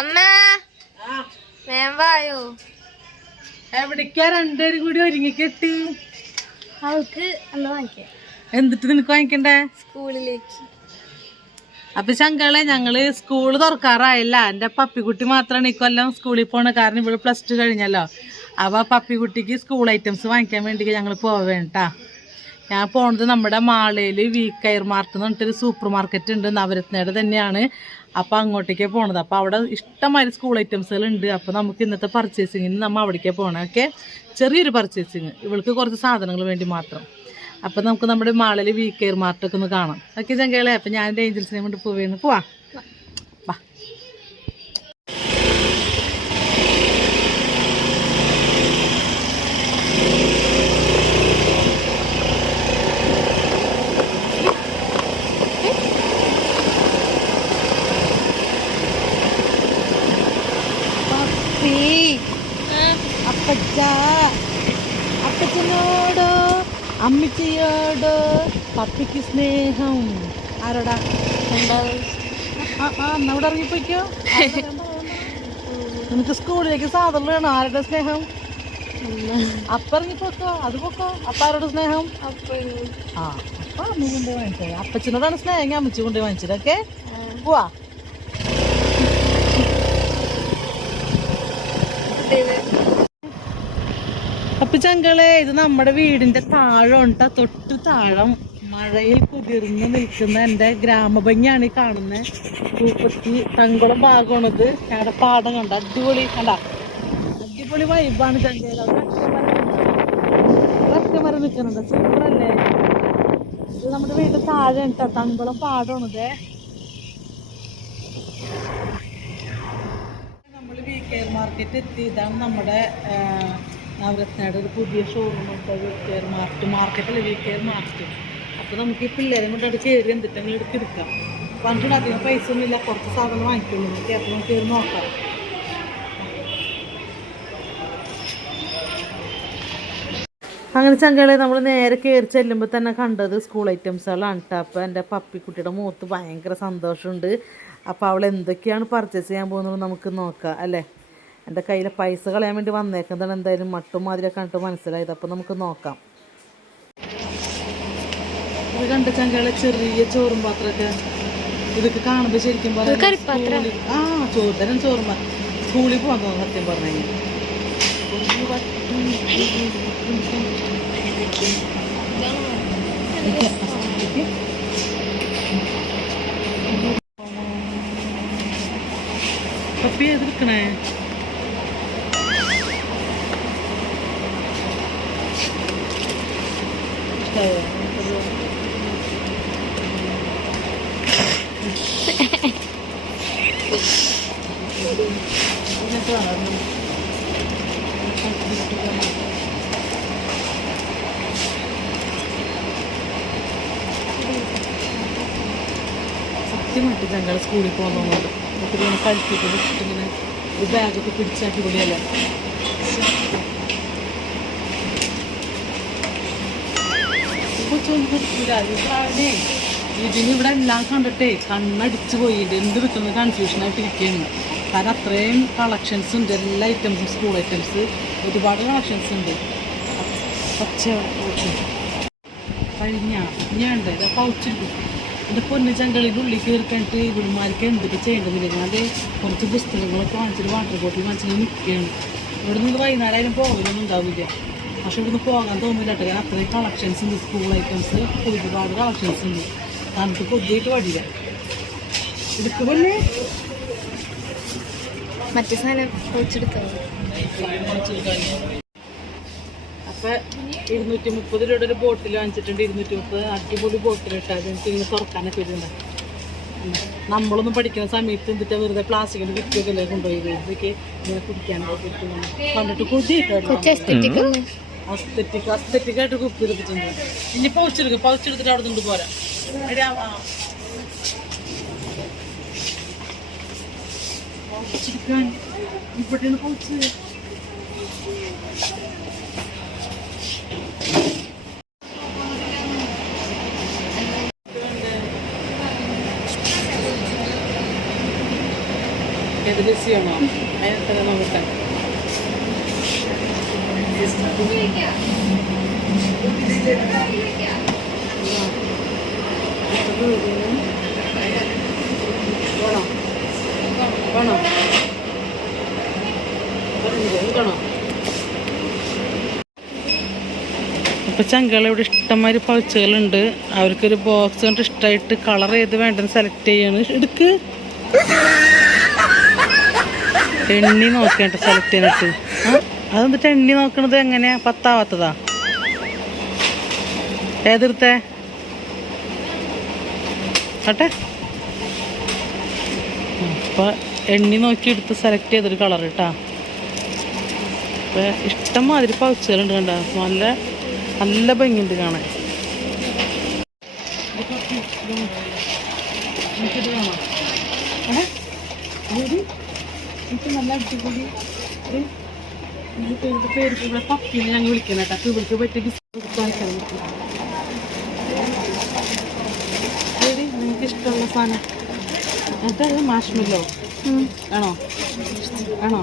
അമ്മ. വേം വായോ. എവിടേക്കാ രണ്ടുപേരും കൂടി ഒരുങ്ങി കെട്ടി അവൾക്ക് എന്താ വാങ്ങിക്കാം. എന്നിട്ട് നിനക്ക് വാങ്ങിക്കണ്ടേ? സ്കൂളിലേക്ക്. അപ്പൊ ശങ്കളെ ഞങ്ങൾ സ്കൂൾ തുറക്കാറായില്ല. എന്റെ പപ്പിക്കുട്ടി മാത്രമാണ് ഇക്കൊല്ലം സ്കൂളിൽ പോണ കാരണം ഇവിടെ പ്ലസ് ടു കഴിഞ്ഞല്ലോ. അപ്പൊ പപ്പിക്കുട്ടിക്ക് സ്കൂൾ ഐറ്റംസ് വാങ്ങിക്കാൻ വേണ്ടി ഞങ്ങൾ പോവേണ്ടാ ഞാൻ പോണത് നമ്മുടെ മാളയിൽ വി കയർ മാർട്ട് എന്ന് പറഞ്ഞിട്ടൊരു സൂപ്പർ മാർക്കറ്റ് ഉണ്ട് നവരത്നയുടെ തന്നെയാണ്. അപ്പൊ അങ്ങോട്ടേക്ക് പോണത്. അപ്പൊ അവിടെ ഇഷ്ടമായ സ്കൂൾ ഐറ്റംസുകൾ ഉണ്ട് അപ്പൊ നമുക്ക് ഇന്നത്തെ പർച്ചേസിങ്ങിന് നമ്മൾ അവിടേക്ക് പോകണം ഓക്കെ ചെറിയൊരു പർച്ചേസിങ് ഇവൾക്ക് കുറച്ച് സാധനങ്ങൾ വേണ്ടി മാത്രം. അപ്പം നമുക്ക് നമ്മുടെ മാളിൽ വി കെയർ മാർട്ടൊക്കെ ഒന്ന് കാണാം. ഓക്കെ ചങ്കകളെ അപ്പം ഞാൻ ഏഞ്ചൽസിനെ കൊണ്ട് പോവേന്ന്. പോവാ വാ പപ്പി അപ്പച്ച അപ്പച്ചനോടോ അമ്മച്ചിയോടോ പപ്പിക്ക് സ്നേഹം. ആരോടാ? ആ ആ എന്നാ ഇവിടെ ഇറങ്ങിപ്പോയിക്കോ? നിനക്ക് സ്കൂളിലേക്ക് സാധനം വേണം ആരുടെ സ്നേഹം? അപ്പ ഇറങ്ങിപ്പോക്കോ? അത് പോക്കോ. അപ്പ ആരോട് സ്നേഹം? ആ അപ്പ അമ്മ കൊണ്ട് വാങ്ങിച്ചത്. അപ്പച്ചനോടാണ് സ്നേഹം. അമ്മച്ചി കൊണ്ട് വാങ്ങിച്ചത്. ഓക്കെ? പോവാ. അപ്പൊ ചങ്കളെ ഇത് നമ്മുടെ വീടിന്റെ താഴം തൊട്ടു താഴം മഴയിൽ കുതിർന്ന് നിൽക്കുന്ന എന്റെ ഗ്രാമഭംഗിയാണ് ഈ കാണുന്നത് പൂപ്പത്തി തങ്കുളം ഭാഗമാണിത്. ഞങ്ങളുടെ പാടം കണ്ട? അടിപൊളി കണ്ട? അടിപൊളി വൈബാണ് ചങ്കയിൽ ഒറ്റമരം നിൽക്കുന്നുണ്ട്. സൂപ്പറല്ലേ ഇത് നമ്മുടെ വീടിന്റെ താഴെ ട്ടാ. തങ്കുളം പാടമാണിത്. നമ്മൾ വി കെയർ മാർക്കറ്റ് എത്തി. ഇതാണ് നമ്മുടെ നവരത്നയുടെ ഒരു പുതിയ ഷോറൂം ഉണ്ട് വി കെയർ മാർക്കറ്റ് മാർക്കറ്റല്ല വി കെയർ മാർക്കറ്റ് അപ്പോൾ നമുക്ക് ഈ പിള്ളേരെ കൊണ്ട് അവിടെ കയറി എന്തിട്ടെങ്കിലും എടുത്ത് എടുക്കാം. പണ്ട് അധികം പൈസ ഒന്നുമില്ല കുറച്ച് സാധനം വാങ്ങിക്കുള്ളൂ. ഓക്കെ അപ്പോൾ നമുക്ക് കയറി നോക്കാം. അങ്ങനെ ചങ്കളെ നമ്മൾ നേരെ കയറി ചെല്ലുമ്പോൾ തന്നെ കണ്ടത് സ്കൂൾ ഐറ്റംസുകളാണ് കേട്ടോ അപ്പോൾ എന്റെ പപ്പിക്കുട്ടിയുടെ മുഖത്ത് ഭയങ്കര സന്തോഷമുണ്ട്. അപ്പോൾ അവൾ എന്തൊക്കെയാണ് പർച്ചേസ് ചെയ്യാൻ പോകുന്നത് നമുക്ക് നോക്കാം അല്ലേ? എന്റെ കയ്യിലെ പൈസ കളയാൻ വേണ്ടി വന്നേക്കുന്നതാണ് എന്തായാലും മട്ടും മാതിരിയൊക്കെ കണ്ടിട്ട് മനസ്സിലായത്. അപ്പോൾ നമുക്ക് നോക്കാം. ഇത് കണ്ട ചങ്കളെ ചെറിയ ചോറും പാത്രമൊക്കെ ഇതൊക്കെ കാണുമ്പോൾ ശരിക്കും പറഞ്ഞാൽ ആ ചോറും ചോറും സ്കൂളിൽ പോകാൻ തോന്നുന്നു സത്യം പറഞ്ഞു കഴിഞ്ഞാൽ പപ്പി എതിർക്കണേ സത്യമായിട്ട് ഞങ്ങൾ സ്കൂളിൽ പോകുന്നതുകൊണ്ട് നമുക്ക് ഇങ്ങനെ വെച്ചിട്ട് ഇങ്ങനെ ഒരു ബാഗൊക്കെ പിടിച്ചാക്കി പൊടിയല്ലേ ഇതിന് ഇവിടെ എല്ലാം കണ്ടിട്ടേ കണ്ണടിച്ച് പോയി എന്ത് വെക്കുന്ന കൺഫ്യൂഷനായിട്ട് ഇരിക്കുകയാണ്. കാരണം അത്രയും കളക്ഷൻസ് ഉണ്ട്. എല്ലാ ഐറ്റംസും സ്കൂൾ ഐറ്റംസ് ഒരുപാട് കളക്ഷൻസ് ഉണ്ട്. പച്ച കഴിഞ്ഞ ഞാൻ ഉണ്ട്. പൗച്ചിരിക്കും എന്റെ പൊന്നു ചങ്കളിന്റെ ഉള്ളിൽ കയറിക്കണ്ടിട്ട് ഗുരുമാർക്ക് എന്തൊക്കെ ചെയ്യേണ്ടതില്ല അത് കുറച്ച് പുസ്തകങ്ങളൊക്കെ വാങ്ങിച്ചിട്ട് വാട്ടർ ബോട്ടിൽ വാങ്ങിച്ചിട്ട് നിൽക്കുകയാണ്. ഇവിടെ നിന്ന് വൈകുന്നേരം പോകലൊന്നും ഉണ്ടാവില്ല. പക്ഷെ ഇവിടുന്ന് പോകാൻ തോന്നില്ല കേട്ടോ. കാരണം അത്രയും കളക്ഷൻസ് ഉണ്ട് സ്കൂൾ ഐറ്റംസ് ഒരുപാട് കളക്ഷൻസ് ഉണ്ട്. നമുക്ക് കൊതിയായിട്ട് പാടില്ല എടുക്കുമല്ലേ മറ്റേ സാധനം അപ്പൊ ഇരുന്നൂറ്റി മുപ്പത് രൂപയുടെ ഒരു ബോട്ടിൽ വാങ്ങിച്ചിട്ടുണ്ട്. ഇരുന്നൂറ്റി മുപ്പത് അടിപൊളി ബോട്ടിൽ ഇട്ടാൽ എനിക്ക് ഇങ്ങനെ തുറക്കാനൊക്കെ ഇതുണ്ട് നമ്മളൊന്നും പഠിക്കുന്ന സമയത്ത് എന്തിട്ട് വെറുതെ പ്ലാസ്റ്റിക്കിന്റെ വിറ്റൊക്കെ കൊണ്ടുപോയി ഇതൊക്കെ ഇങ്ങനെ കുടിക്കാനൊക്കെ കണ്ടിട്ട് എസ്തെറ്റിക് അസ്തറ്റിക് അസ്തറ്റിക് ആയിട്ട് കുപ്പി എടുത്തിട്ടുണ്ട്. ഇനി പൗച്ചെടുക്കും പൗച്ചെടുത്തിട്ട് അവിടെ നിന്ന് പോരാ. ഇവിടെയാണ് പൗച്ച് ഏത് ബിസിയാണോ എത്ര നോക്കട്ടെ. വേണോ വേണോ അപ്പോൾ ചങ്കള ഇവിടെ ഇഷ്ടംമാതിരി പൗച്ചുകളുണ്ട്. അവർക്കൊരു ബോക്സ് കൊണ്ട് ഇഷ്ടമായിട്ട് കളർ ഏത് വേണ്ടെന്ന് സെലക്ട് ചെയ്യാണ്. എടുക്ക്. എണ്ണി നോക്കേണ്ട സെലക്ട് ചെയ്യാനായിട്ട്. ആ? അതെന്നിട്ട് എണ്ണി നോക്കണത്? എങ്ങനെയാ? പത്താവാത്തതാ. ഏതെടുത്തേ? ആട്ടെ അപ്പോൾ എണ്ണി നോക്കി എടുത്ത് സെലക്ട് ചെയ്തൊരു കളർ കേട്ടാ അപ്പോൾ ഇഷ്ടം മാതിരി പൗച്ചുകളുണ്ട് കണ്ട. നല്ല നല്ല ഭംഗിയുണ്ട് കാണാൻ? എനിക്ക് നല്ല അടിപൊളി നിങ്ങൾക്ക് ഇഷ്ടമുള്ള മാഷ്മില്ലോ ആണോ ആണോ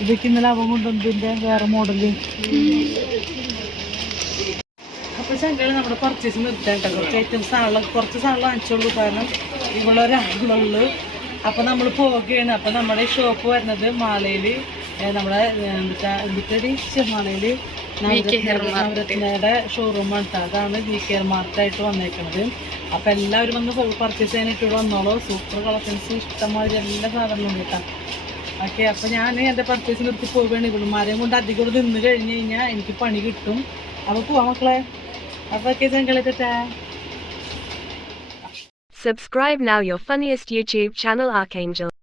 ഇതൊക്കെ ഇന്നലെ അവൻ കൊണ്ടുവന്നതിന്റെ വേറെ മോഡൽ അപ്പോൾ ശങ്കളി നമ്മുടെ പർച്ചേസ് നിർത്തേണ്ട കുറച്ച് ഐറ്റംസ് സാധനം കുറച്ച് സാധനം വാങ്ങിച്ചോളൂ. കാരണം ഇവിടെ ഒരാളുള്ളൂ അപ്പോൾ നമ്മൾ പോവുകയാണ്. അപ്പോൾ നമ്മുടെ ഷോപ്പ് വരുന്നത് മാലയിൽ നമ്മുടെ എന്താ എന്തിട്ടടി മാളയിൽ നവരത്നയുടെ ഷോറൂമാണ് കേട്ടോ അതാണ് വി കെയർ മാർട്ടായിട്ട് വന്നേക്കുന്നത് അപ്പോൾ എല്ലാവരും വന്ന് പർച്ചേസ് ചെയ്യാനായിട്ട് ഇവിടെ വന്നോളൂ. സൂപ്പർ കളക്ഷൻസ് ഇഷ്ടമാതിരി എല്ലാ സാധനങ്ങളും കേട്ടോ ഓക്കെ അപ്പോൾ ഞാൻ എന്റെ പർച്ചേസ് നിർത്തി പോവുകയാണ്. ഇവളുമാരെയും കൊണ്ട് അധികം ഇവിടെ നിന്ന് കഴിഞ്ഞ് കഴിഞ്ഞാൽ എനിക്ക് പണി കിട്ടും. അപ്പോൾ പോവാം മക്കളെ. അപ്പോൾ ഓക്കെ ചങ്കളി തെറ്റാ Subscribe now your funniest YouTube channel Archangel.